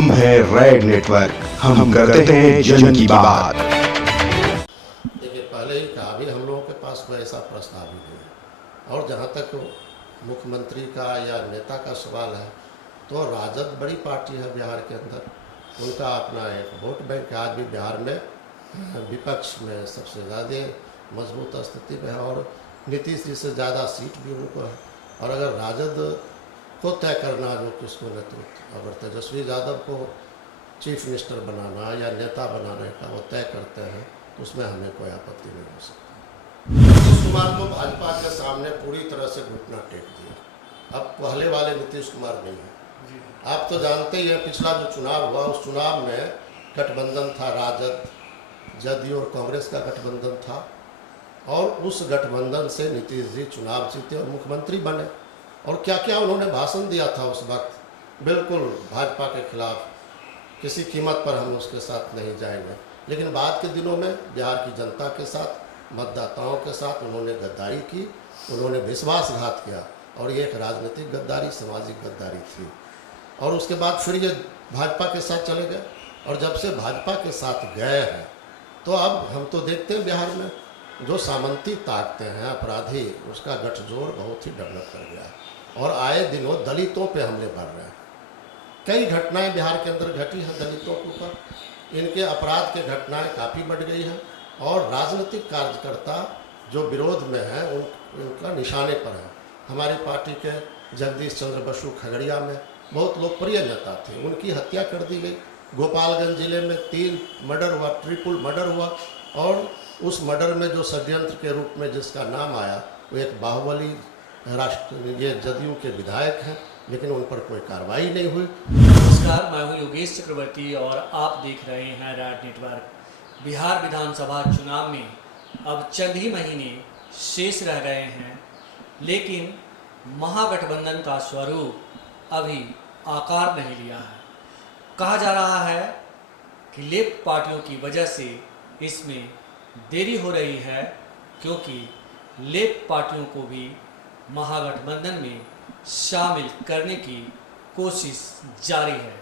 हम हैं red network, हम करते हैं जन की बात। देखिए, पहले ही कहा भी हम लोगों के पास कोई ऐसा प्रस्ताव ही नहीं है। और जहाँ तक मुख्यमंत्री का या नेता का सवाल है, तो राजद बड़ी पार्टी है बिहार के अंदर, उनका अपना एक वोट बैंक है। आज भी बिहार में विपक्ष में सबसे ज़्यादा मजबूत स्थिति में है और नीतीश जी से ज़्यादा सीट भी उनको है। और अगर राजद को तय करना जो किसको नेतृत्व, अगर तेजस्वी यादव को चीफ मिनिस्टर बनाना या नेता बनाने का वो तय करते हैं तो उसमें हमें कोई आपत्ति नहीं हो सकती। नीतीश कुमार को भाजपा के सामने पूरी तरह से घुटना टेक दिया। अब पहले वाले नीतीश कुमार नहीं है। आप तो जानते ही हैं, पिछला जो चुनाव हुआ उस चुनाव में गठबंधन था, राजद, जदयू और कांग्रेस का गठबंधन था। और उस गठबंधन से नीतीश जी चुनाव जीते और मुख्यमंत्री बने। और क्या क्या उन्होंने भाषण दिया था उस वक्त, बिल्कुल भाजपा के खिलाफ, किसी कीमत पर हम उसके साथ नहीं जाएंगे। लेकिन बाद के दिनों में बिहार की जनता के साथ, मतदाताओं के साथ उन्होंने गद्दारी की, उन्होंने विश्वासघात किया और ये एक राजनीतिक गद्दारी, सामाजिक गद्दारी थी। और उसके बाद फिर ये भाजपा के साथ चले गए। और जब से भाजपा के साथ गए हैं तो अब हम तो देखते हैं बिहार में जो सामंती ताकते हैं अपराधी, उसका गठजोड़ बहुत ही डेवलप कर गया है। और आए दिनों दलितों पे हमले बढ़ रहे हैं। कई घटनाएं बिहार के अंदर घटी हैं दलितों के ऊपर, इनके अपराध के घटनाएं काफ़ी बढ़ गई हैं। और राजनीतिक कार्यकर्ता जो विरोध में हैं उनका निशाने पर है। हमारी पार्टी के जगदीश चंद्र बसु खगड़िया में बहुत लोकप्रिय नेता थे, उनकी हत्या कर दी गई। गोपालगंज जिले में 3 मर्डर हुआ, ट्रिपल मर्डर हुआ। और उस मर्डर में जो षड्यंत्र के रूप में जिसका नाम आया वो एक बाहुबली ये जदयू के विधायक हैं, लेकिन उन पर कोई कार्रवाई नहीं हुई। नमस्कार, मैं हूं योगेश चक्रवर्ती और आप देख रहे हैं रेड नेटवर्क। बिहार विधानसभा चुनाव में अब चंद ही महीने शेष रह गए हैं, लेकिन महागठबंधन का स्वरूप अभी आकार नहीं लिया है। कहा जा रहा है कि लेफ्ट पार्टियों की वजह से इसमें देरी हो रही है, क्योंकि लेफ्ट पार्टियों को भी महागठबंधन में शामिल करने की कोशिश जारी है।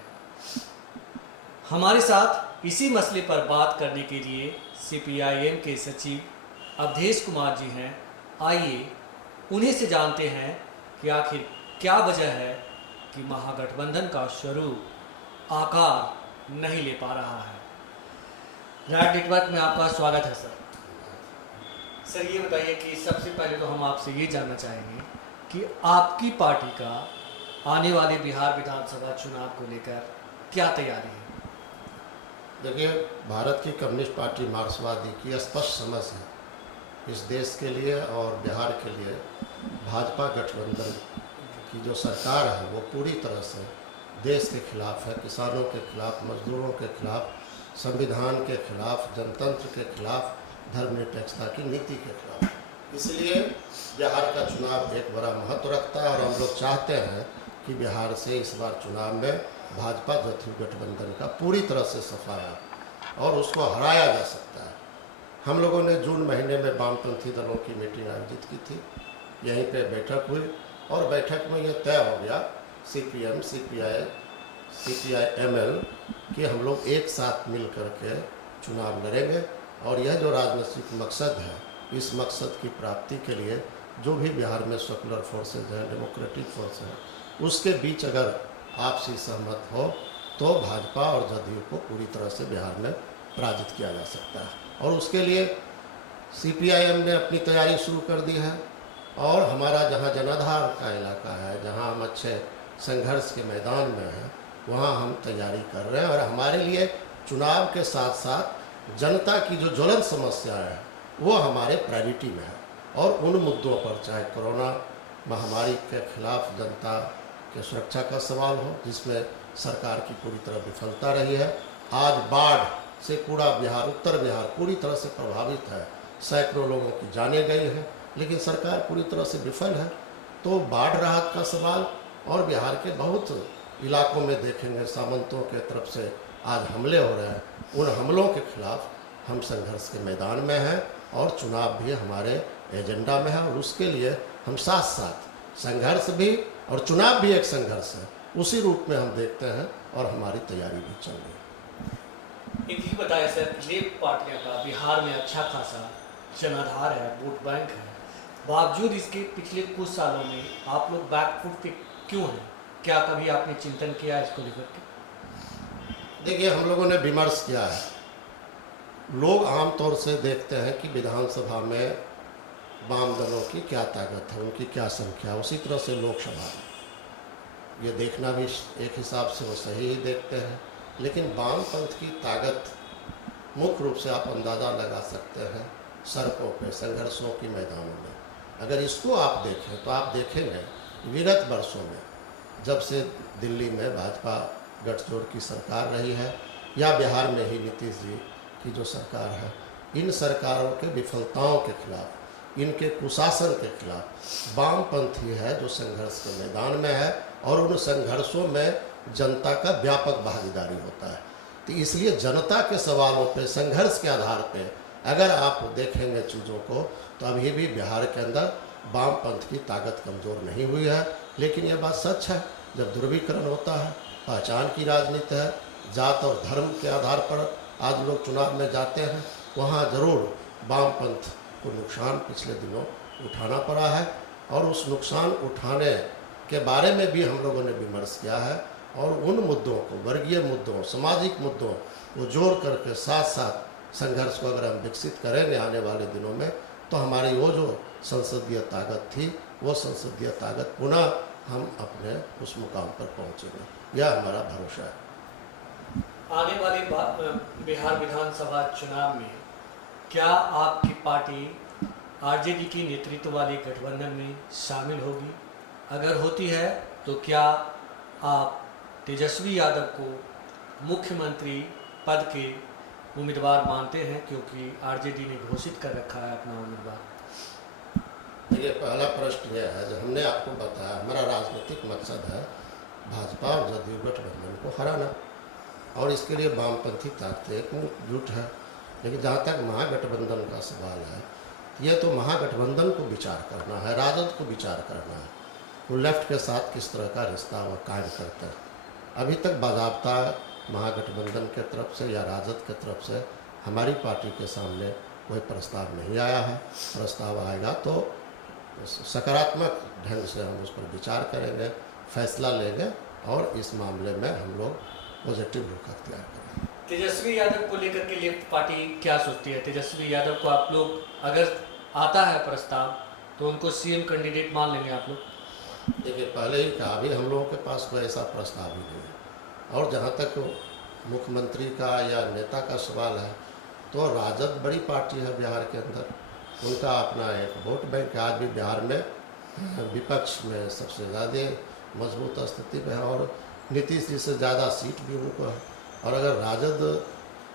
हमारे साथ इसी मसले पर बात करने के लिए सीपीआईएम के सचिव अवधेश कुमार जी हैं। आइए उन्हीं से जानते हैं कि आखिर क्या वजह है कि महागठबंधन का स्वरूप आकार नहीं ले पा रहा है। रेड नेटवर्क में आपका स्वागत है सर। सर, ये बताइए कि सबसे पहले तो हम आपसे ये जानना चाहेंगे कि आपकी पार्टी का आने वाले बिहार विधानसभा चुनाव को लेकर क्या तैयारी है। देखिए, भारत की कम्युनिस्ट पार्टी मार्क्सवादी की स्पष्ट समझ है इस देश के लिए और बिहार के लिए भाजपा गठबंधन की जो सरकार है वो पूरी तरह से देश के खिलाफ है, किसानों के खिलाफ, मजदूरों के खिलाफ, संविधान के खिलाफ, जनतंत्र के खिलाफ, धर्मनिरपेक्षता की नीति के खिलाफ। इसलिए बिहार का चुनाव एक बड़ा महत्व रखता है और हम लोग चाहते हैं कि बिहार से इस बार चुनाव में भाजपा जदयू गठबंधन का पूरी तरह से सफाया और उसको हराया जा सकता है। हम लोगों ने जून महीने में वामपंथी दलों की मीटिंग आयोजित की थी, यहीं पे बैठक हुई और बैठक में ये तय हो गया सीपीएम, सीपीआई, सीपीआई-एमएल कि हम लोग एक साथ मिल करके चुनाव लड़ेंगे। और यह जो राजनीतिक मकसद है, इस मकसद की प्राप्ति के लिए जो भी बिहार में सेकुलर फोर्सेज हैं, डेमोक्रेटिक फोर्स हैं, उसके बीच अगर आपसी सहमत हो तो भाजपा और जदयू को पूरी तरह से बिहार में पराजित किया जा सकता है। और उसके लिए सीपीआईएम ने अपनी तैयारी शुरू कर दी है। और हमारा जहाँ जनाधार का इलाका है, जहाँ हम अच्छे संघर्ष के मैदान में हैं, वहाँ हम तैयारी कर रहे हैं। और हमारे लिए चुनाव के साथ साथ जनता की जो ज्वलंत समस्या है वो हमारे प्रायोरिटी में है। और उन मुद्दों पर, चाहे कोरोना महामारी के खिलाफ जनता के सुरक्षा का सवाल हो, जिसमें सरकार की पूरी तरह विफलता रही है। आज बाढ़ से पूरा बिहार, उत्तर बिहार पूरी तरह से प्रभावित है, सैकड़ों लोगों की जानें गई हैं, लेकिन सरकार पूरी तरह से विफल है। तो बाढ़ राहत का सवाल, और बिहार के बहुत इलाकों में देखेंगे सामंतों के तरफ से आज हमले हो रहे हैं, उन हमलों के खिलाफ हम संघर्ष के मैदान में हैं और चुनाव भी हमारे एजेंडा में है। और उसके लिए हम साथ साथ संघर्ष भी, और चुनाव भी एक संघर्ष है, उसी रूप में हम देखते हैं और हमारी तैयारी भी चल रही है। एक ही बताया सर, लेफ्ट पार्टियों का बिहार में अच्छा खासा जनाधार है, वोट बैंक है, बावजूद इसके पिछले कुछ सालों में आप लोग बैकफुट पे क्यों हैं? क्या कभी आपने चिंतन किया इसको लेकर के? देखिए, हम लोगों ने विमर्श किया है। लोग आमतौर से देखते हैं कि विधानसभा में वाम दलों की क्या ताकत है, उनकी क्या संख्या, उसी तरह से लोकसभा में ये देखना भी एक हिसाब से वो सही ही देखते हैं। लेकिन वामपंथ की ताकत मुख्य रूप से आप अंदाज़ा लगा सकते हैं सड़कों पे, संघर्षों के मैदानों में। अगर इसको आप देखें तो आप देखेंगे विगत वर्षों में जब से दिल्ली में भाजपा गठजोड़ की सरकार रही है या बिहार में ही नीतीश जी की जो सरकार है, इन सरकारों के विफलताओं के खिलाफ, इनके कुशासन के खिलाफ वामपंथ ही है जो संघर्ष के मैदान में है और उन संघर्षों में जनता का व्यापक भागीदारी होता है। तो इसलिए जनता के सवालों पे, संघर्ष के आधार पे अगर आप देखेंगे चीज़ों को तो अभी भी बिहार के अंदर वामपंथ की ताकत कमज़ोर नहीं हुई है। लेकिन यह बात सच है, जब ध्रुवीकरण होता है, पहचान की राजनीति है, जात और धर्म के आधार पर आज लोग चुनाव में जाते हैं, वहाँ ज़रूर वामपंथ को नुकसान पिछले दिनों उठाना पड़ा है और उस नुकसान उठाने के बारे में भी हम लोगों ने विमर्श किया है और उन मुद्दों को, वर्गीय मुद्दों, सामाजिक मुद्दों को जोड़ करके साथ साथ संघर्ष को अगर हम विकसित करेंगे आने वाले दिनों में तो हमारी वो जो संसदीय ताकत थी, वो संसदीय ताकत पुनः हम अपने उस मुकाम पर पहुँचेंगे, यह हमारा भरोसा है। आने वाले बिहार विधानसभा चुनाव में क्या आपकी पार्टी आरजेडी की नेतृत्व वाले गठबंधन में शामिल होगी? अगर होती है तो क्या आप तेजस्वी यादव को मुख्यमंत्री पद के उम्मीदवार मानते हैं, क्योंकि आरजेडी ने घोषित कर रखा है अपना उम्मीदवार? देखिए, पहला प्रश्न यह है, जो हमने आपको बताया, हमारा राजनीतिक मकसद है भाजपा और जदयू गठबंधन को हराना और इसके लिए वामपंथी ताकतें एकजुट है। लेकिन जहाँ तक महागठबंधन का सवाल है, यह तो महागठबंधन को विचार करना है, राजद को विचार करना है, वो लेफ्ट के साथ किस तरह का रिश्ता वह कायम करते हैं। अभी तक बाज़ाब्ता महागठबंधन के तरफ से या राजद के तरफ से हमारी पार्टी के सामने कोई प्रस्ताव नहीं आया है। प्रस्ताव आएगा तो सकारात्मक ढंग से हम उस पर विचार करेंगे, फैसला लेंगे और इस मामले में हम लोग पॉजिटिव रुख अख्तियार करेंगे। तेजस्वी यादव को लेकर के लेफ्ट पार्टी क्या सोचती है? तेजस्वी यादव को आप लोग, अगर आता है प्रस्ताव तो उनको सीएम कैंडिडेट मान लेंगे आप लोग? देखिए, पहले ही कहा, अभी हम लोगों के पास कोई ऐसा प्रस्ताव ही नहीं है। और जहाँ तक मुख्यमंत्री का या नेता का सवाल है तो राजद बड़ी पार्टी है बिहार के अंदर, उनका अपना एक वोट बैंक है। आज भी बिहार में विपक्ष में सबसे ज़्यादा मजबूत स्थिति में है और नीतीश जी से ज़्यादा सीट भी उनको है। और अगर राजद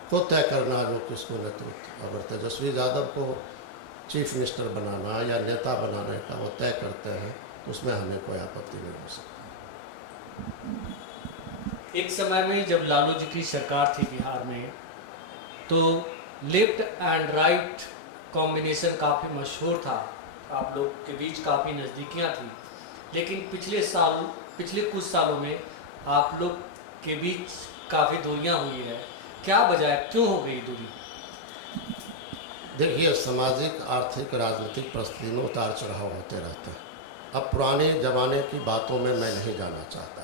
को तय करना जो किसको नेतृत्व, अगर तेजस्वी यादव को चीफ मिनिस्टर बनाना या नेता बनाने का वो तय करते हैं तो उसमें हमें कोई आपत्ति नहीं हो सकती। एक समय में जब लालू जी की सरकार थी बिहार में तो लेफ्ट एंड राइट कॉम्बिनेशन काफ़ी मशहूर था, आप लोग के बीच काफ़ी नज़दीकियाँ थी। लेकिन पिछले कुछ सालों में आप लोग के बीच काफ़ी दूरियाँ हुई है, क्या वजह है, क्यों हो गई दूरी? देखिए, सामाजिक, आर्थिक, राजनीतिक परिस्थिति में उतार चढ़ाव होते रहते हैं। अब पुराने ज़माने की बातों में मैं नहीं जाना चाहता।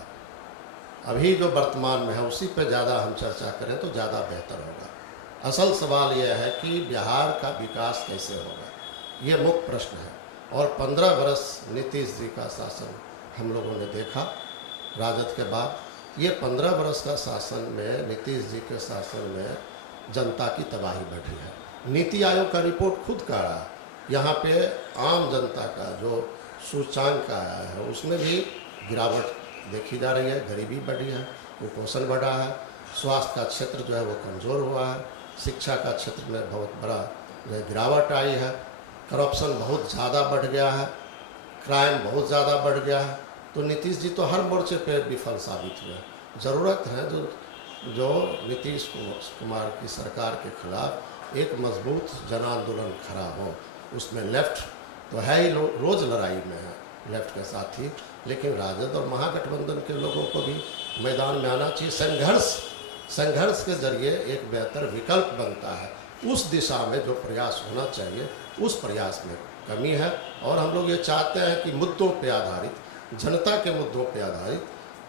अभी जो वर्तमान में है उसी पर ज़्यादा हम चर्चा करें तो ज़्यादा बेहतर होगा। असल सवाल यह है कि बिहार का विकास कैसे होगा, ये मुख्य प्रश्न है। और 15 वर्ष नीतीश जी का शासन हम लोगों ने देखा राजद के बाद। ये 15 वर्ष का शासन में, नीतीश जी के शासन में जनता की तबाही बढ़ी है। नीति आयोग का रिपोर्ट खुद कह रहा है, यहाँ पे आम जनता का जो सूचांक आया है उसमें भी गिरावट देखी जा रही है, गरीबी बढ़ी है, कुपोषण बढ़ा है, स्वास्थ्य का क्षेत्र जो है वो कमज़ोर हुआ है, शिक्षा का क्षेत्र में बहुत बड़ा गिरावट आई है, करप्शन बहुत ज़्यादा बढ़ गया है, क्राइम बहुत ज़्यादा बढ़ गया है। तो नीतीश जी तो हर मोर्चे पे विफल साबित हुए। ज़रूरत है जो नीतीश कुमार की सरकार के खिलाफ एक मजबूत जन आंदोलन खड़ा हो। उसमें लेफ्ट तो है ही, रोज़ लड़ाई में है, लेफ्ट के साथ ही, लेकिन राजद और महागठबंधन के लोगों को भी मैदान में आना चाहिए। संघर्ष के जरिए एक बेहतर विकल्प बनता है। उस दिशा में जो प्रयास होना चाहिए उस प्रयास में कमी है। और हम लोग ये चाहते हैं कि मुद्दों पे आधारित, जनता के मुद्दों पे आधारित,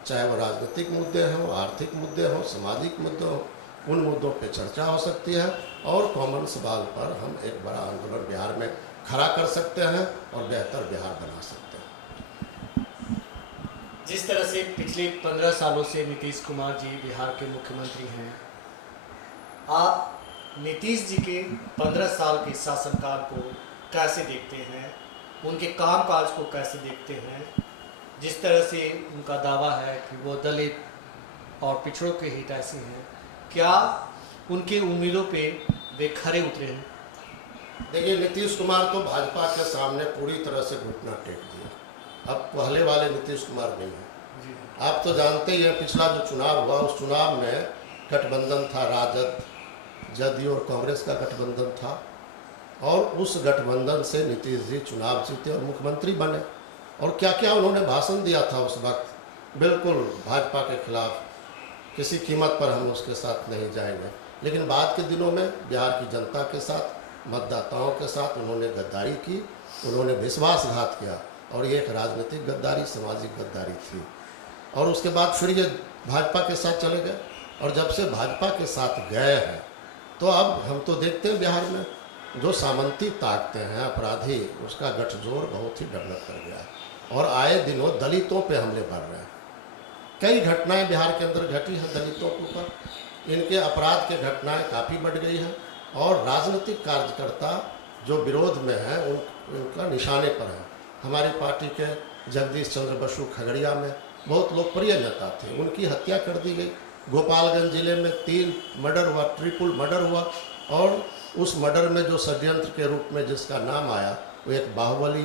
चाहे वो राजनीतिक मुद्दे हों, आर्थिक मुद्दे हों, सामाजिक मुद्दे हों, उन मुद्दों पे चर्चा हो सकती है और कॉमन सवाल पर हम एक बड़ा आंदोलन बिहार में खड़ा कर सकते हैं और बेहतर बिहार बना सकते हैं। जिस तरह से पिछले 15 सालों से नीतीश कुमार जी बिहार के मुख्यमंत्री हैं, आप नीतीश जी के 15 साल के शासनकाल को कैसे देखते हैं, उनके कामकाज को कैसे देखते हैं? जिस तरह से उनका दावा है कि वो दलित और पिछड़ों के हितैषी हैं, क्या उनकी उम्मीदों पे वे खरे उतरे हैं? देखिए, नीतीश कुमार तो भाजपा के सामने पूरी तरह से घुटना टेक दिया। अब पहले वाले नीतीश कुमार नहीं है। आप तो जानते ही हैं, पिछला जो चुनाव हुआ उस चुनाव में गठबंधन था, राजद, जदयू और कांग्रेस का गठबंधन था, और उस गठबंधन से नीतीश जी चुनाव जीते और मुख्यमंत्री बने। और क्या क्या उन्होंने भाषण दिया था उस वक्त, बिल्कुल भाजपा के खिलाफ, किसी कीमत पर हम उसके साथ नहीं जाएंगे। लेकिन बाद के दिनों में बिहार की जनता के साथ, मतदाताओं के साथ उन्होंने गद्दारी की, उन्होंने विश्वासघात किया, और ये एक राजनीतिक गद्दारी, सामाजिक गद्दारी थी। और उसके बाद फिर ये भाजपा के साथ चले गए, और जब से भाजपा के साथ गए हैं तो अब हम तो देखते हैं बिहार में जो सामंती ताकतें हैं, अपराधी, उसका गठजोड़ बहुत ही डेवलप कर गया है, और आए दिनों दलितों पे हमले बढ़ रहे हैं। कई घटनाएं बिहार के अंदर घटी हैं दलितों के ऊपर, इनके अपराध के घटनाएं काफ़ी बढ़ गई हैं, और राजनीतिक कार्यकर्ता जो विरोध में हैं उनका निशाने पर है। हमारी पार्टी के जगदीश चंद्र बसु खगड़िया में बहुत लोकप्रिय नेता थे, उनकी हत्या कर दी गई। गोपालगंज जिले में 3 मर्डर हुआ, ट्रिपल मर्डर हुआ, और उस मर्डर में जो षड्यंत्र के रूप में जिसका नाम आया वो एक बाहुबली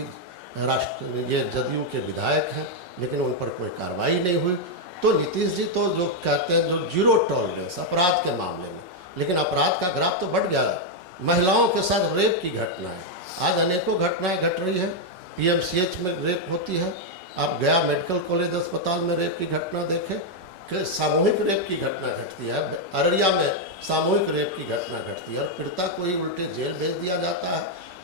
ये जदयू के विधायक हैं, लेकिन उन पर कोई कार्रवाई नहीं हुई। तो नीतीश जी तो जो कहते हैं जो जीरो टॉलरेंस अपराध के मामले में, लेकिन अपराध का ग्राफ तो बढ़ गया। महिलाओं के साथ रेप की घटनाएं, आज अनेकों घटनाएं घट रही है। पीएमसीएच में रेप होती है, आप गया मेडिकल कॉलेज अस्पताल में रेप की घटना देखें, सामूहिक रेप की घटना घटती है। अररिया में सामूहिक रेप की घटना घटती है, और पीड़िता को ही उल्टे जेल भेज दिया जाता है।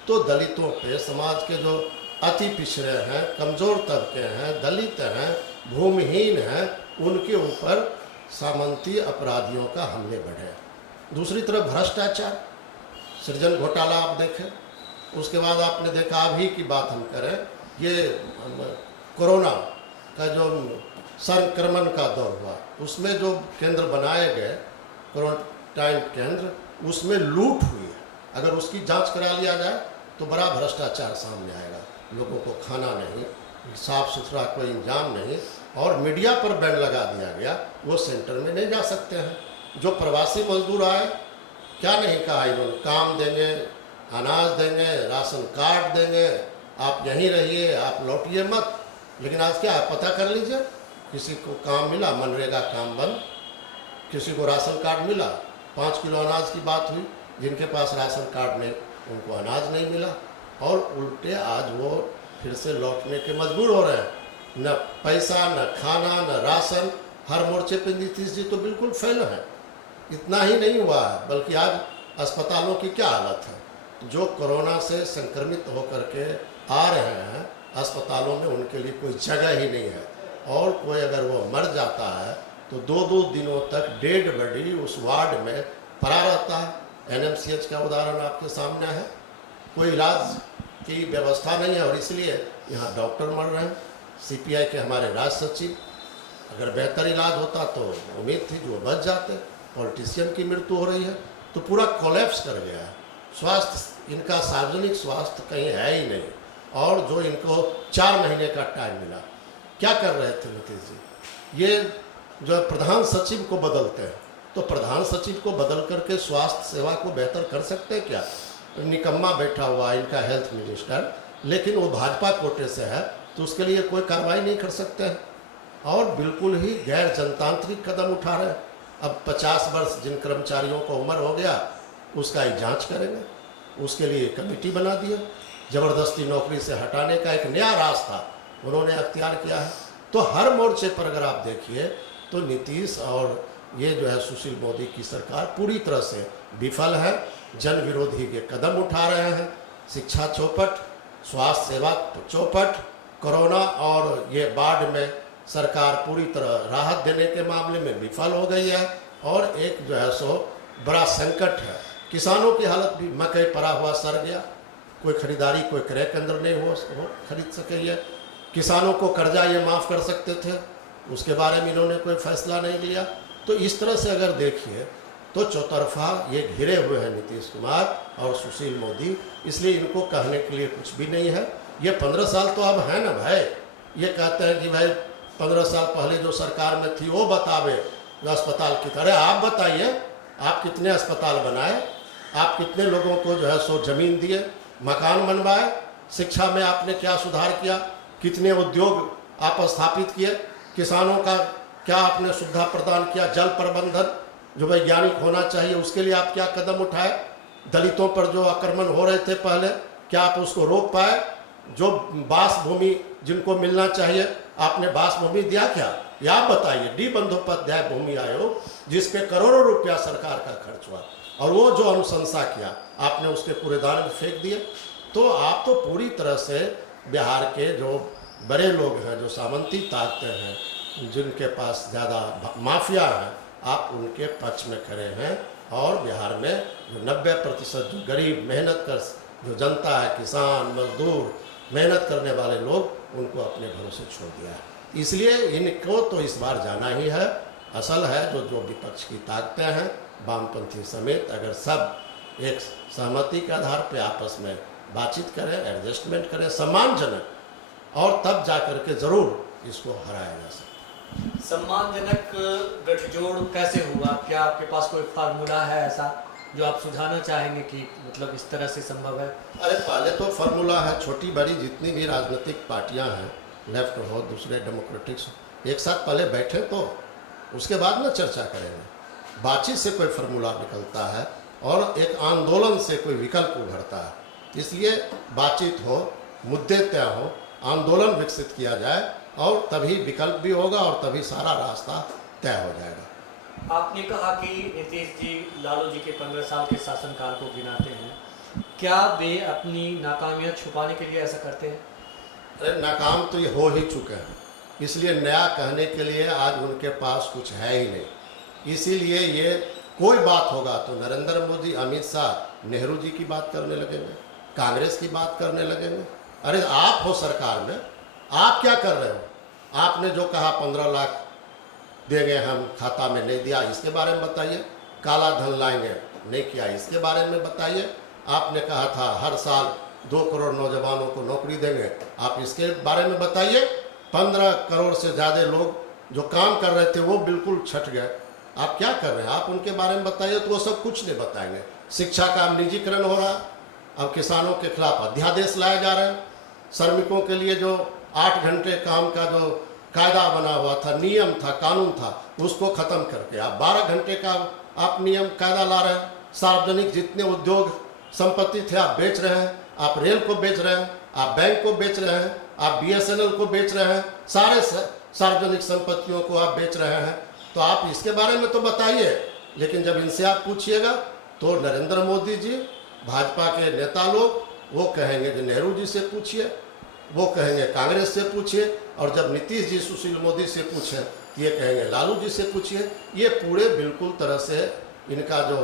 तो दलितों पे, समाज के जो अति पिछड़े हैं, कमज़ोर तबके हैं, दलित हैं, भूमिहीन हैं, उनके ऊपर सामंती अपराधियों का हमले बढ़े। दूसरी तरफ भ्रष्टाचार, सृजन घोटाला आप देखें, उसके बाद आपने देखा, अभी की बात हम करें, ये कोरोना का जो संक्रमण का दौर हुआ, उसमें जो केंद्र बनाए गए क्वारंटाइन केंद्र, उसमें लूट हुई है। अगर उसकी जांच करा लिया जाए तो बड़ा भ्रष्टाचार सामने आएगा। लोगों को खाना नहीं, साफ सुथरा कोई इंतजाम नहीं, और मीडिया पर बैन लगा दिया गया, वो सेंटर में नहीं जा सकते हैं। जो प्रवासी मजदूर आए, क्या नहीं कहा इन्होंने, काम देंगे, अनाज देंगे, राशन कार्ड देंगे, आप यहीं रहिए, आप लौटिए मत। लेकिन आज क्या है, पता कर लीजिए, किसी को काम मिला, मनरेगा काम बंद, किसी को राशन कार्ड मिला, 5 किलो अनाज की बात हुई, जिनके पास राशन कार्ड नहीं उनको अनाज नहीं मिला, और उल्टे आज वो फिर से लौटने के मजबूर हो रहे हैं। न पैसा, न खाना, न राशन, हर मोर्चे पे नीतीश जी तो बिल्कुल फेल है। इतना ही नहीं हुआ है, बल्कि आज अस्पतालों की क्या हालत है, जो कोरोना से संक्रमित होकर के आ रहे हैं अस्पतालों में, उनके लिए कोई जगह ही नहीं है, और कोई अगर वो मर जाता है तो 2-2 दिनों तक डेड बॉडी उस वार्ड में पड़ा रहता है। एनएमसीएच का उदाहरण आपके सामने है, कोई इलाज की व्यवस्था नहीं है, और इसलिए यहाँ डॉक्टर मर रहे हैं। सीपीआई के हमारे राज्य सचिव, अगर बेहतर इलाज होता तो उम्मीद थी जो बच जाते, पॉलिटिशियन की मृत्यु हो रही है, तो पूरा कोलैप्स कर गया है स्वास्थ्य। इनका सार्वजनिक स्वास्थ्य कहीं है ही नहीं, और जो इनको 4 महीने का टाइम मिला, क्या कर रहे थे नीतीश जी? ये जो प्रधान सचिव को बदलते हैं, तो प्रधान सचिव को बदल करके स्वास्थ्य सेवा को बेहतर कर सकते हैं क्या? निकम्मा बैठा हुआ इनका हेल्थ मिनिस्टर, लेकिन वो भाजपा कोटे से है, तो उसके लिए कोई कार्रवाई नहीं कर सकते हैं, और बिल्कुल ही गैर जनतांत्रिक कदम उठा रहे हैं। अब 50 वर्ष जिन कर्मचारियों को उम्र हो गया, उसका ही जांच करेंगे, उसके लिए कमेटी बना दिया। ज़बरदस्ती नौकरी से हटाने का एक नया रास्ता उन्होंने अख्तियार किया है। तो हर मोर्चे पर अगर आप देखिए तो नीतीश और ये जो है सुशील मोदी की सरकार पूरी तरह से विफल है, जन विरोधी के कदम उठा रहे हैं। शिक्षा चौपट, स्वास्थ्य सेवा चौपट, कोरोना और ये बाढ़ में सरकार पूरी तरह राहत देने के मामले में विफल हो गई है। और एक जो है सो बड़ा संकट है, किसानों की हालत भी, मकई पड़ा हुआ सड़ गया, कोई खरीदारी कोई क्रय केंद्र नहीं हो खरीद सके। ये किसानों को कर्जा ये माफ़ कर सकते थे, उसके बारे में इन्होंने कोई फैसला नहीं लिया। तो इस तरह से अगर देखिए तो चौतरफा ये घिरे हुए हैं नीतीश कुमार और सुशील मोदी, इसलिए इनको कहने के लिए कुछ भी नहीं है। ये 15 साल तो अब है ना भाई, ये कहते हैं कि भाई 15 साल पहले जो सरकार में थी वो बतावे अस्पताल की तरह। आप बताइए, आप कितने अस्पताल बनाए, आप कितने लोगों को जो है सो जमीन दिए, मकान बनवाए, शिक्षा में आपने क्या सुधार किया, कितने उद्योग आप स्थापित किए, किसानों का क्या आपने सुविधा प्रदान किया, जल प्रबंधन जो वैज्ञानिक होना चाहिए उसके लिए आप क्या कदम उठाए, दलितों पर जो आक्रमण हो रहे थे पहले क्या आप उसको रोक पाए, जो बास भूमि जिनको मिलना चाहिए आपने बास भूमि दिया क्या, या आप बताइए। डी बंदोपाध्याय भूमि आयोग जिस पे करोड़ों रुपया सरकार का खर्च हुआ और वो जो अनुशंसा किया आपने उसके कूड़ेदान में फेंक दिए। तो आप तो पूरी तरह से बिहार के जो बड़े लोग हैं, जो सामंती ताकतें हैं, जिनके पास ज़्यादा माफिया हैं, आप उनके पक्ष में खड़े हैं। और बिहार में जो 90% जो गरीब मेहनत कर जो जनता है, किसान मजदूर मेहनत करने वाले लोग, उनको अपने भरोसे छोड़ दिया है। इसलिए इनको तो इस बार जाना ही है। असल है जो विपक्ष की ताकतें हैं, वामपंथी समेत, अगर सब एक सहमति के आधार पर आपस में बातचीत करें, एडजस्टमेंट करें सम्मानजनक, और तब जा कर के ज़रूर इसको हराया जा सकता है। सम्मानजनक गठजोड़ कैसे हुआ? क्या आपके पास कोई फार्मूला है ऐसा जो आप सुझाना चाहेंगे कि मतलब इस तरह से संभव है? अरे पहले तो फार्मूला है, छोटी बड़ी जितनी भी राजनीतिक पार्टियां हैं, लेफ्ट हो दूसरे डेमोक्रेटिक्स, एक साथ पहले बैठे तो उसके बाद में चर्चा करेंगे। बातचीत से कोई फार्मूला निकलता है और एक आंदोलन से कोई विकल्प उभरता है। इसलिए बातचीत हो, मुद्दे तय हो, आंदोलन विकसित किया जाए और तभी विकल्प भी होगा और तभी सारा रास्ता तय हो जाएगा। आपने कहा कि नीतीश जी लालू जी के 15 साल के शासनकाल को गिनाते हैं, क्या वे अपनी नाकामियां छुपाने के लिए ऐसा करते हैं? अरे नाकाम तो ये हो ही चुके हैं, इसलिए नया कहने के लिए आज उनके पास कुछ है ही नहीं। इसीलिए ये कोई बात होगा तो नरेंद्र मोदी, अमित शाह, नेहरू जी की बात करने लगेंगे, कांग्रेस की बात करने लगेंगे। अरे आप हो सरकार में, आप क्या कर रहे हो? आपने जो कहा 15 लाख देंगे हम, खाता में नहीं दिया, इसके बारे में बताइए। काला धन लाएंगे, नहीं किया, इसके बारे में बताइए। आपने कहा था हर साल 2 करोड़ नौजवानों को नौकरी देंगे, आप इसके बारे में बताइए। 15 करोड़ से ज़्यादा लोग जो काम कर रहे थे वो बिल्कुल छट गए, आप क्या कर रहे हैं? आप उनके बारे में बताइए। तो वो सब कुछ नहीं बताएंगे। शिक्षा का निजीकरण हो रहा, अब किसानों के खिलाफ अध्यादेश लाए जा रहे हैं। श्रमिकों के लिए जो 8 घंटे काम का जो कायदा बना हुआ था, नियम था, कानून था, उसको ख़त्म करके आप 12 घंटे का आप नियम कायदा ला रहे हैं। सार्वजनिक जितने उद्योग संपत्ति थे आप बेच रहे हैं, आप रेल को बेच रहे हैं, आप बैंक को बेच रहे हैं, आप BSNL को बेच रहे हैं, सारे सार्वजनिक संपत्तियों को आप बेच रहे हैं। तो आप इसके बारे में तो बताइए। लेकिन जब इनसे आप पूछिएगा तो नरेंद्र मोदी जी, भाजपा के नेता लोग, वो कहेंगे कि नेहरू जी से पूछिए, वो कहेंगे कांग्रेस से पूछिए, और जब नीतीश जी सुशील मोदी से पूछें तो ये कहेंगे लालू जी से पूछिए। ये पूरे बिल्कुल तरह से इनका जो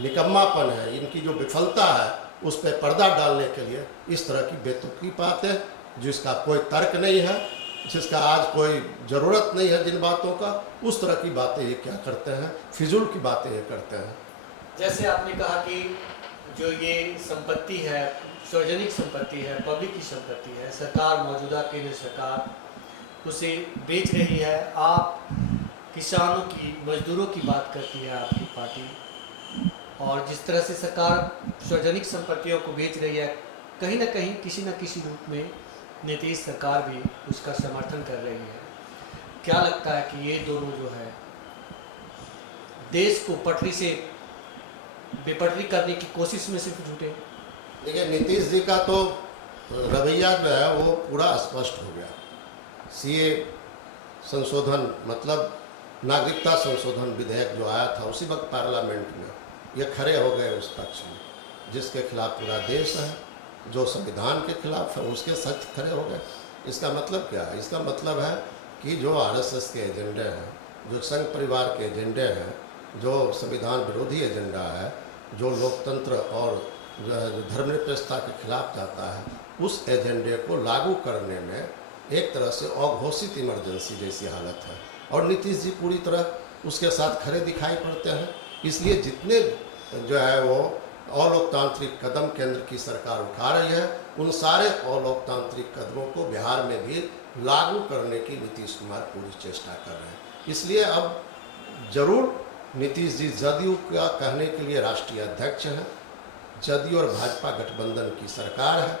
निकम्मापन है, इनकी जो विफलता है, उस पर पर्दा डालने के लिए इस तरह की बेतुकी बातें, जिसका कोई तर्क नहीं है, जिसका आज कोई ज़रूरत नहीं है जिन बातों का, उस तरह की बातें ये क्या करते हैं, फिजूल की बातें ये करते हैं। जैसे आपने कहा कि जो ये संपत्ति है, सार्वजनिक संपत्ति है, पब्लिक की संपत्ति है, सरकार, मौजूदा केंद्र सरकार उसे बेच रही है। आप किसानों की, मजदूरों की बात करती है आपकी पार्टी, और जिस तरह से सरकार सार्वजनिक संपत्तियों को बेच रही है, कहीं ना कहीं किसी न किसी रूप में नीतीश सरकार भी उसका समर्थन कर रही है। क्या लगता है कि ये दोनों जो है देश को पटरी से बेपटरी करने की कोशिश में सिर्फ जुटे? देखिए नीतीश जी का तो रवैया जो है वो पूरा स्पष्ट हो गया। सीए संशोधन मतलब नागरिकता संशोधन विधेयक जो आया था उसी वक्त पार्लियामेंट में ये खड़े हो गए उस पक्ष में जिसके खिलाफ पूरा देश है, जो संविधान के खिलाफ है उसके सख्त खड़े हो गए। इसका मतलब क्या है? इसका मतलब है कि जो आरएसएस के एजेंडे हैं, जो संघ परिवार के एजेंडे हैं, जो संविधान विरोधी एजेंडा है, जो लोकतंत्र और जो है जो धर्मनिरपेक्षता के खिलाफ जाता है, उस एजेंडे को लागू करने में एक तरह से अघोषित इमरजेंसी जैसी हालत है और नीतीश जी पूरी तरह उसके साथ खड़े दिखाई पड़ते हैं। इसलिए जितने जो है वो अलोकतांत्रिक कदम केंद्र की सरकार उठा रही है, उन सारे अलोकतांत्रिक कदमों को बिहार में भी लागू करने की नीतीश कुमार पूरी चेष्टा कर रहे हैं। इसलिए अब जरूर नीतीश जी जदयू का कहने के लिए राष्ट्रीय अध्यक्ष हैं, जदयू और भाजपा गठबंधन की सरकार है,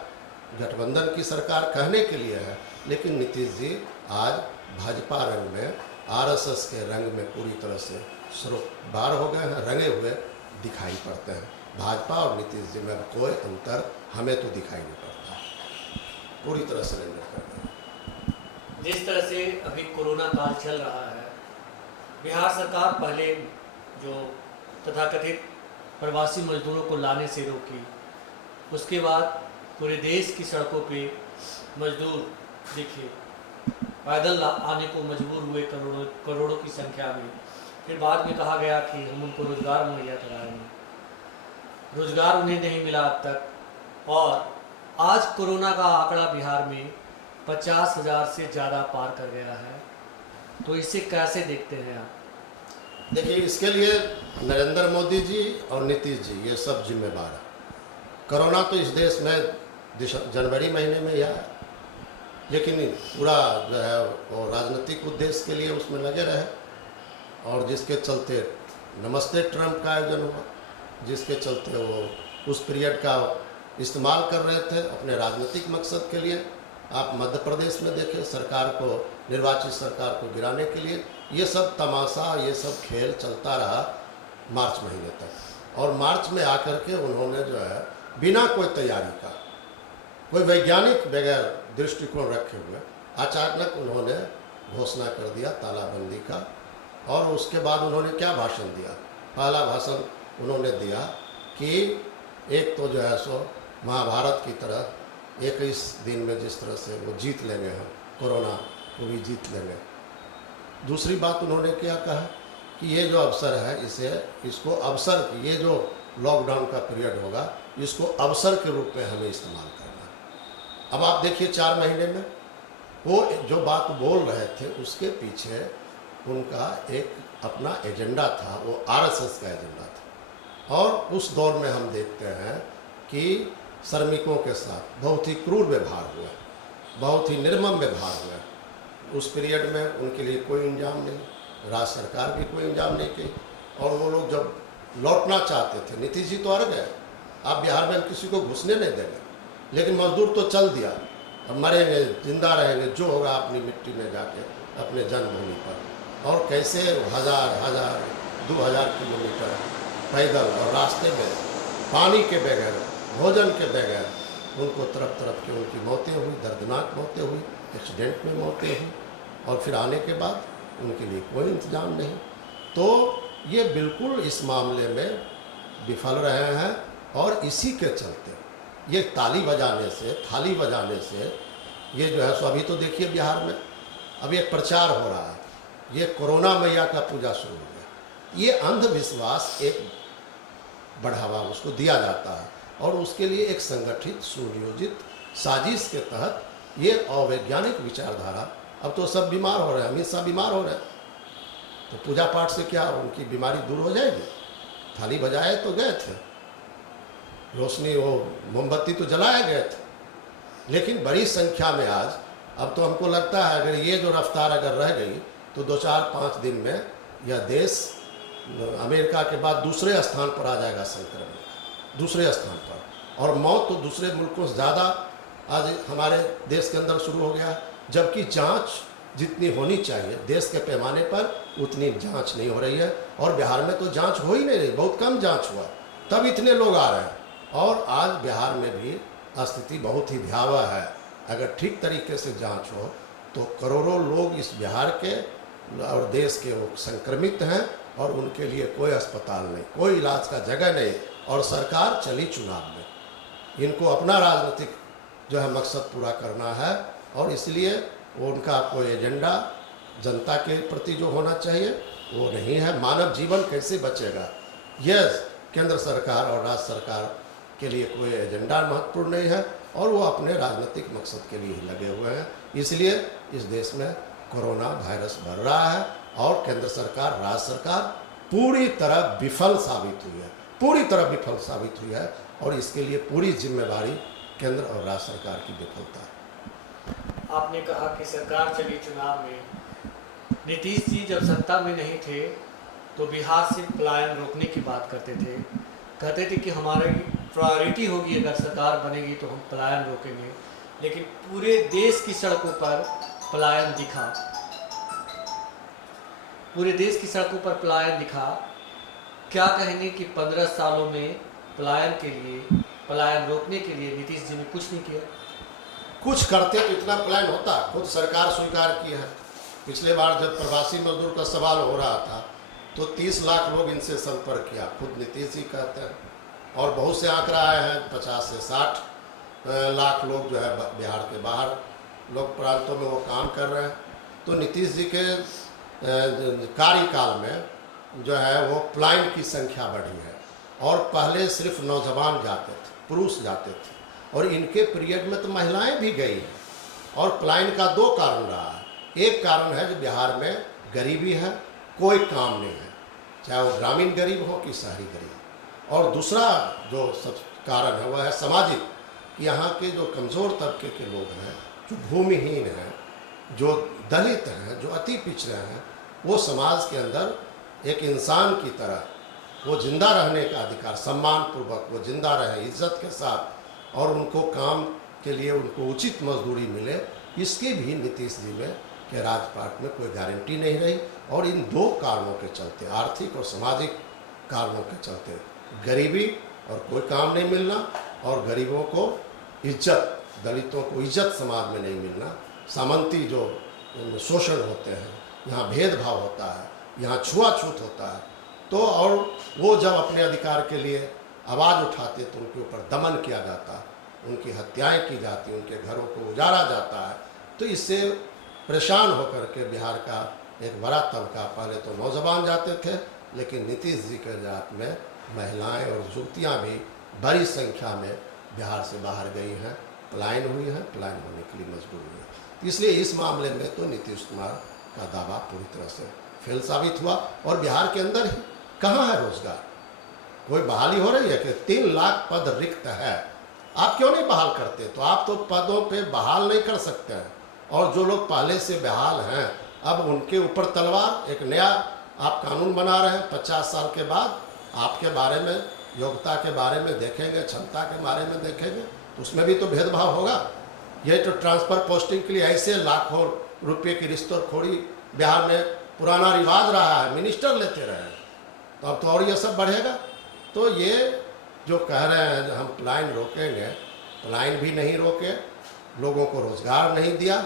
गठबंधन की सरकार कहने के लिए है, लेकिन नीतीश जी आज भाजपा रंग में, आरएसएस के रंग में पूरी तरह से सरोबार हो गए हैं, रंगे हुए दिखाई पड़ते हैं। भाजपा और नीतीश जी में कोई अंतर हमें तो दिखाई नहीं पड़ता, पूरी तरह से सरेंडर कर रहे हैं। जिस तरह से अभी कोरोना काल चल रहा है, बिहार सरकार पहले जो तथाकथित प्रवासी मजदूरों को लाने से रोकी, उसके बाद पूरे देश की सड़कों पे मजदूर देखिए पैदल आने को मजबूर हुए करोड़ों की संख्या में। फिर बाद में कहा गया कि हम उनको रोजगार मुहैया कराएंगे, रोजगार उन्हें नहीं मिला अब तक। और आज कोरोना का आंकड़ा बिहार में 50,000 से ज़्यादा पार कर गया है, तो इसे कैसे देखते हैं आप? देखिए, इसके लिए नरेंद्र मोदी जी और नीतीश जी ये सब जिम्मेदार है। कोरोना तो इस देश में जनवरी महीने में ही आया, लेकिन पूरा जो है वो राजनीतिक उद्देश्य के लिए उसमें लगे रहे और जिसके चलते नमस्ते ट्रंप का आयोजन हुआ, जिसके चलते वो उस पीरियड का इस्तेमाल कर रहे थे अपने राजनीतिक मकसद के लिए। आप मध्य प्रदेश में देखें, सरकार को, निर्वाचित सरकार को गिराने के लिए ये सब तमाशा, ये सब खेल चलता रहा मार्च महीने तक। और मार्च में आकर के उन्होंने जो है बिना कोई तैयारी का, कोई वैज्ञानिक बगैर दृष्टिकोण रखे हुए अचानक उन्होंने घोषणा कर दिया तालाबंदी का। और उसके बाद उन्होंने क्या भाषण दिया? पहला भाषण उन्होंने दिया कि एक तो जो है सो महाभारत की तरह 21 दिन में जिस तरह से वो जीत लेंगे, हम कोरोना को भी जीत लेंगे। दूसरी बात उन्होंने क्या कहा कि ये जो अवसर है इसको अवसर, ये जो लॉकडाउन का पीरियड होगा इसको अवसर के रूप में हमें इस्तेमाल करना है। अब आप देखिए 4 महीने में वो जो बात बोल रहे थे उसके पीछे उनका एक अपना एजेंडा था, वो आरएसएस का एजेंडा था। और उस दौर में हम देखते हैं कि श्रमिकों के साथ बहुत ही क्रूर व्यवहार हुआ, बहुत ही निर्मम व्यवहार हुआ। उस पीरियड में उनके लिए कोई इंतजाम नहीं, राज्य सरकार भी कोई इंतजाम नहीं की। और वो लोग जब लौटना चाहते थे, नीतीश जी तो अड़ गए, आप बिहार में किसी को घुसने नहीं देंगे, लेकिन मजदूर तो चल दिया, अब मरेंगे जिंदा रहेंगे, जो होगा अपनी मिट्टी में जाके अपने जन्मभूमि पर। और कैसे 1000 2000 किलोमीटर पैदल और रास्ते में पानी के बगैर, भोजन के बगैर उनको तरफ तरफ की उनकी मौतें हुई, दर्दनाक मौतें हुई, एक्सीडेंट में मौतें हुई। और फिर आने के बाद उनके लिए कोई इंतजाम नहीं। तो ये बिल्कुल इस मामले में विफल रहे हैं। और इसी के चलते ये थाली बजाने से ये जो है सो अभी तो देखिए बिहार में अभी एक प्रचार हो रहा है, ये कोरोना मैया का पूजा शुरू हो गया। ये अंधविश्वास एक बढ़ावा उसको दिया जाता है और उसके लिए एक संगठित सुनियोजित साजिश के तहत ये अवैज्ञानिक विचारधारा। अब तो सब बीमार हो रहे हैं, अमित शाह बीमार हो रहे हैं, तो पूजा पाठ से क्या उनकी बीमारी दूर हो जाएगी? थाली बजाए तो गए थे, रोशनी वो मोमबत्ती तो जलाए गए थे, लेकिन बड़ी संख्या में आज, अब तो हमको लगता है अगर ये जो रफ्तार अगर रह गई तो 2-4-5 दिन में यह देश अमेरिका के बाद दूसरे स्थान पर आ जाएगा संक्रमण, दूसरे स्थान पर। और मौत तो दूसरे मुल्कों से ज़्यादा आज हमारे देश के अंदर शुरू हो गया, जबकि जांच जितनी होनी चाहिए देश के पैमाने पर उतनी जांच नहीं हो रही है। और बिहार में तो जांच हो ही नहीं रही, बहुत कम जांच हुआ, तब इतने लोग आ रहे हैं। और आज बिहार में भी स्थिति बहुत ही भयावह है। अगर ठीक तरीके से जांच हो तो करोड़ों लोग इस बिहार के और देश के वो संक्रमित हैं और उनके लिए कोई अस्पताल नहीं, कोई इलाज का जगह नहीं, और सरकार चली चुनाव में। इनको अपना राजनीतिक जो है मकसद पूरा करना है, और इसलिए वो उनका कोई एजेंडा जनता के प्रति जो होना चाहिए वो नहीं है। मानव जीवन कैसे बचेगा, यह केंद्र सरकार और राज्य सरकार के लिए कोई एजेंडा महत्वपूर्ण नहीं है, और वो अपने राजनीतिक मकसद के लिए ही लगे हुए हैं। इसलिए इस देश में कोरोना वायरस बढ़ रहा है और केंद्र सरकार, राज्य सरकार पूरी तरह विफल साबित हुई है, पूरी तरह विफल साबित हुई है, और इसके लिए पूरी जिम्मेवारी केंद्र और राज्य सरकार की विफलता है। आपने कहा कि सरकार चली चुनाव में, नीतीश जी जब सत्ता में नहीं थे तो बिहार से पलायन रोकने की बात करते थे, कहते थे कि हमारी प्रायोरिटी होगी, अगर सरकार बनेगी तो हम पलायन रोकेंगे, लेकिन पूरे देश की सड़कों पर पलायन दिखा, पूरे देश की सड़कों पर पलायन दिखा। क्या कहेंगे कि 15 सालों में पलायन के लिए, पलायन रोकने के लिए नीतीश जी ने कुछ नहीं किया? कुछ करते तो इतना पलायन होता, खुद सरकार स्वीकार की है। पिछले बार जब प्रवासी मजदूर का सवाल हो रहा था तो 30 लाख लोग इनसे संपर्क किया, खुद नीतीश जी कहते हैं, और बहुत से आंकड़ा आए हैं 50 से 60 लाख लोग जो है बिहार के बाहर लोग प्रांतों में वो काम कर रहे हैं। तो नीतीश जी के कार्यकाल में जो है वो पलायन की संख्या बढ़ी है, और पहले सिर्फ नौजवान जाते थे, पुरुष जाते थे, और इनके पीरियड में तो महिलाएं भी गई हैं। और पलायन का 2 कारण रहा है। एक कारण है जो बिहार में गरीबी है, कोई काम नहीं है, चाहे वो ग्रामीण गरीब हो कि शहरी गरीब। और दूसरा जो सब कारण है वह है सामाजिक। यहाँ के जो कमज़ोर तबके के लोग हैं, जो भूमिहीन हैं, जो दलित हैं, जो अति पिछड़े हैं, वो समाज के अंदर एक इंसान की तरह वो जिंदा रहने का अधिकार, सम्मानपूर्वक वो जिंदा रहे इज्जत के साथ, और उनको काम के लिए उनको उचित मजदूरी मिले, इसकी भी नीतीश जी में के राजपाट में कोई गारंटी नहीं रही। और इन 2 कारणों के चलते, आर्थिक और सामाजिक कारणों के चलते, गरीबी और कोई काम नहीं मिलना, और गरीबों को इज्जत, दलितों को इज्जत समाज में नहीं मिलना, सामंती जो शोषण होते हैं, यहाँ भेदभाव होता है, यहाँ छुआछूत होता है। तो और वो जब अपने अधिकार के लिए आवाज़ उठाते तो उनके ऊपर दमन किया जाता, उनकी हत्याएं की जाती, उनके घरों को उजाड़ा जाता है। तो इससे परेशान होकर के बिहार का एक बड़ा तबका, पहले तो नौजवान जाते थे, लेकिन नीतीश जी के जात में महिलाएं और युवतियां भी बड़ी संख्या में बिहार से बाहर गई हैं, पलायन हुई हैं, पलायन होने के लिए मजबूर हुई है। तो इसलिए इस मामले में तो नीतीश कुमार का दावा पूरी तरह से फेल साबित हुआ। और बिहार के अंदर ही कहाँ है रोजगार, कोई बहाली हो रही है कि 3 लाख पद रिक्त है, आप क्यों नहीं बहाल करते? तो आप तो पदों पे बहाल नहीं कर सकते हैं, और जो लोग पहले से बहाल हैं अब उनके ऊपर तलवार, एक नया आप कानून बना रहे हैं। 50 साल के बाद आपके बारे में, योग्यता के बारे में देखेंगे, क्षमता के बारे में देखेंगे, तो उसमें भी तो भेदभाव होगा। ये तो ट्रांसफ़र पोस्टिंग के लिए ऐसे लाखों रुपये की रिश्वतखोरी बिहार में पुराना रिवाज रहा है, मिनिस्टर लेते रहे हैं, तो अब तो और ये सब बढ़ेगा। तो ये जो कह रहे हैं हम पलायन रोकेंगे, पलायन भी नहीं रोके, लोगों को रोज़गार नहीं दिया,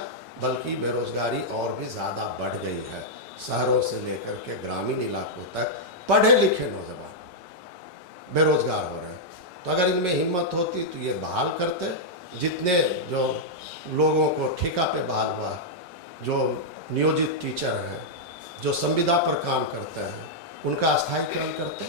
बल्कि बेरोज़गारी और भी ज़्यादा बढ़ गई है। शहरों से लेकर के ग्रामीण इलाकों तक पढ़े लिखे नौजवान बेरोज़गार हो रहे हैं। तो अगर इनमें हिम्मत होती तो ये बहाल करते। जितने जो लोगों को ठेका पे बहाल हुआ, जो नियोजित टीचर हैं, जो संविदा पर काम करते हैं, उनका स्थायीकरण करते,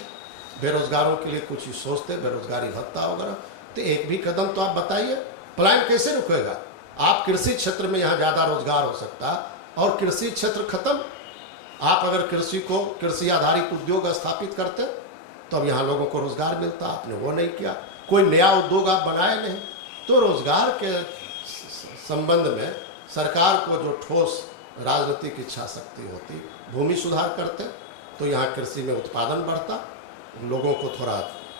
बेरोज़गारों के लिए कुछ ही सोचते, बेरोज़गारी भत्ता वगैरह। तो एक भी कदम तो आप बताइए, पलायन कैसे रुकेगा? आप कृषि क्षेत्र में यहाँ ज़्यादा रोजगार हो सकता, और कृषि क्षेत्र खत्म। आप अगर कृषि को, कृषि आधारित उद्योग स्थापित करते तो अब यहाँ लोगों को रोजगार मिलता, आपने वो नहीं किया। कोई नया उद्योग आप बनाए नहीं। तो रोजगार के संबंध में सरकार को जो ठोस राजनीतिक इच्छा शक्ति होती, भूमि सुधार करते तो यहाँ कृषि में उत्पादन बढ़ता, लोगों को थोड़ा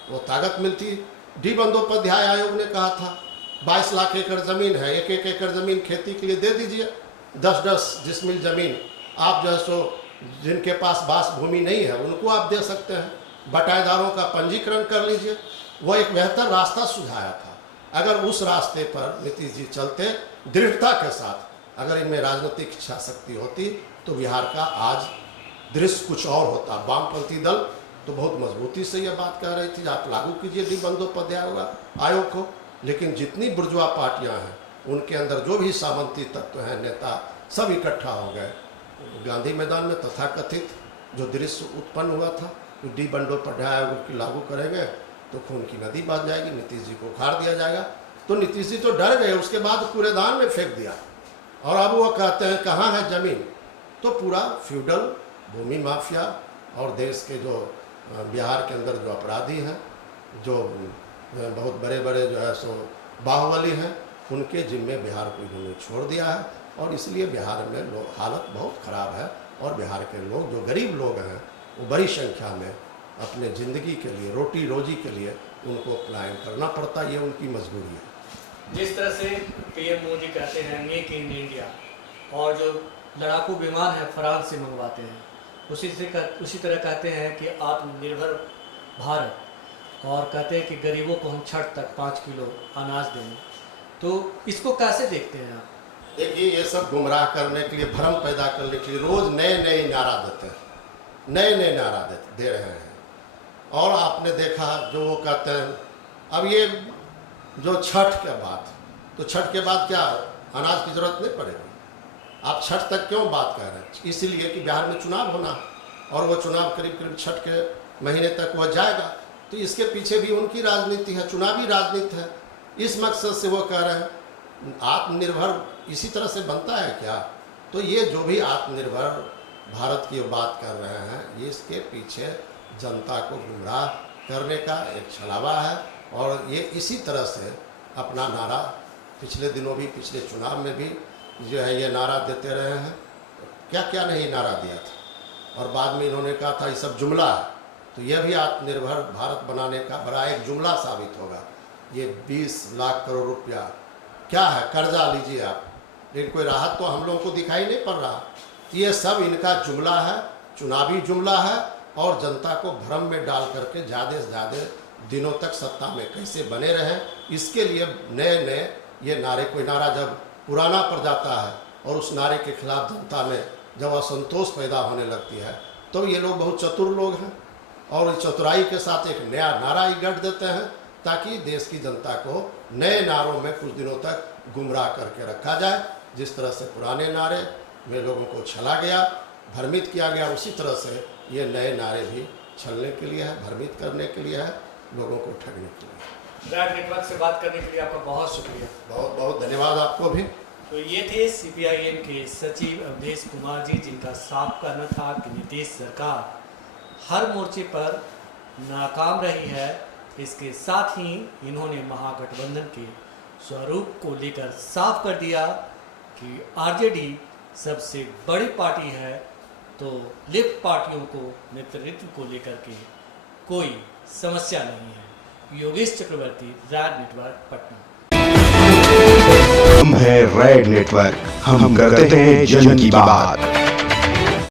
वो ताकत मिलती। डी बंदोपाध्याय आयोग ने कहा था 22 लाख एकड़ ज़मीन है, 1-1 एकड़ ज़मीन खेती के लिए दे दीजिए, 10-10 जिसमिल ज़मीन आप जो है सो जिनके पास बास भूमि नहीं है उनको आप दे सकते हैं, बटाईदारों का पंजीकरण कर लीजिए। वो एक बेहतर रास्ता सुझाया था। अगर उस रास्ते पर नीतीश जी चलते दृढ़ता के साथ, अगर इनमें राजनीतिक इच्छा शक्ति होती तो बिहार का आज दृश्य कुछ और होता। वामपंथी दल तो बहुत मजबूती से यह बात कह रही थी आप लागू कीजिए डी बंदोपाध्याय आयोग को, लेकिन जितनी बुर्जुआ पार्टियां हैं उनके अंदर जो भी सामंती तत्व हैं, नेता सब इकट्ठा हो गए गांधी मैदान में। तथाकथित जो दृश्य उत्पन्न हुआ था कि डी बंदोपाध्याय आयोग की लागू करेंगे तो खून की नदी बह जाएगी, नीतीश जी को उखाड़ दिया जाएगा। तो नीतीश जी तो डर गए, उसके बाद कूड़ेदान में फेंक दिया। और अब वो कहते हैं कहाँ है ज़मीन, तो पूरा फ्यूडल भूमि माफिया और देश के जो बिहार के अंदर जो अपराधी हैं, जो बहुत बड़े बड़े जो है सो बाहुबली हैं, उनके जिम्मे बिहार को इन्होंने छोड़ दिया है। और इसलिए बिहार में हालत बहुत ख़राब है। और बिहार के लोग जो गरीब लोग हैं वो बड़ी संख्या में अपने ज़िंदगी के लिए, रोटी रोजी के लिए उनको पलायन करना पड़ता है, ये उनकी मजबूरी है। जिस तरह से पीएम मोदी कहते हैं मेक इन इंडिया, और जो लड़ाकू विमान है फ्रांस से मंगवाते हैं, उसी तरह कहते हैं कि आत्मनिर्भर भारत, और कहते हैं कि गरीबों को हम छठ तक 5 किलो अनाज देंगे। तो इसको कैसे देखते हैं आप? देखिए, ये सब गुमराह करने के लिए, भ्रम पैदा करने के लिए रोज़ नए नए नारा देते हैं, नए नए नारा दे रहे हैं। और आपने देखा जो वो कहते हैं अब ये जो छठ के बाद, तो छठ के बाद क्या अनाज की ज़रूरत नहीं पड़ेगी। आप छठ तक क्यों बात कर रहे हैं? इसलिए कि बिहार में चुनाव होना, और वो चुनाव करीब करीब छठ के महीने तक वह जाएगा। तो इसके पीछे भी उनकी राजनीति है, चुनावी राजनीति है। इस मकसद से वो कह रहे हैं आत्मनिर्भर इसी तरह से बनता है क्या? तो ये जो भी आत्मनिर्भर भारत की बात कर रहे हैं, ये इसके पीछे जनता को गुमराह करने का एक छलावा है। और ये इसी तरह से अपना नारा पिछले दिनों भी, पिछले चुनाव में भी जो है ये नारा देते रहे हैं। क्या क्या नहीं नारा दिया था। और बाद में इन्होंने कहा था ये सब जुमला है, तो यह भी आत्मनिर्भर भारत बनाने का बड़ा एक जुमला साबित होगा। ये 20 लाख करोड़ रुपया क्या है, कर्जा लीजिए आप, लेकिन कोई राहत तो हम लोगों को दिखाई नहीं पड़ रहा। ये सब इनका जुमला है, चुनावी जुमला है, और जनता को भ्रम में डाल करके ज़्यादा से ज़्यादा दिनों तक सत्ता में कैसे बने रहें, इसके लिए नए नए ये नारे, कोई नारा जब पुराना पड़ जाता है और उस नारे के खिलाफ जनता में जब असंतोष पैदा होने लगती है, तो ये लोग बहुत चतुर लोग हैं और चतुराई के साथ एक नया नारा ही गढ़ देते हैं, ताकि देश की जनता को नए नारों में कुछ दिनों तक गुमराह करके रखा जाए। जिस तरह से पुराने नारे में लोगों को छला गया, भ्रमित किया गया, उसी तरह से ये नए नारे भी छलने के लिए है, भ्रमित करने के लिए है, लोगों को ठगने के लिए। राज नेटवर्क से बात करने के लिए आपका बहुत शुक्रिया। बहुत बहुत धन्यवाद आपको भी। तो ये थे CPIM के सचिव अवधेश कुमार जी, जिनका साफ कहना था कि नीतीश सरकार हर मोर्चे पर नाकाम रही है। इसके साथ ही इन्होंने महागठबंधन के स्वरूप को लेकर साफ कर दिया कि RJD सबसे बड़ी पार्टी है, तो लेफ्ट पार्टियों को नेतृत्व को लेकर के कोई समस्या नहीं है। योगेश चक्रवर्ती, रैड नेटवर्क, पटना। हम है रेड नेटवर्क, हम करते हैं जन की बात।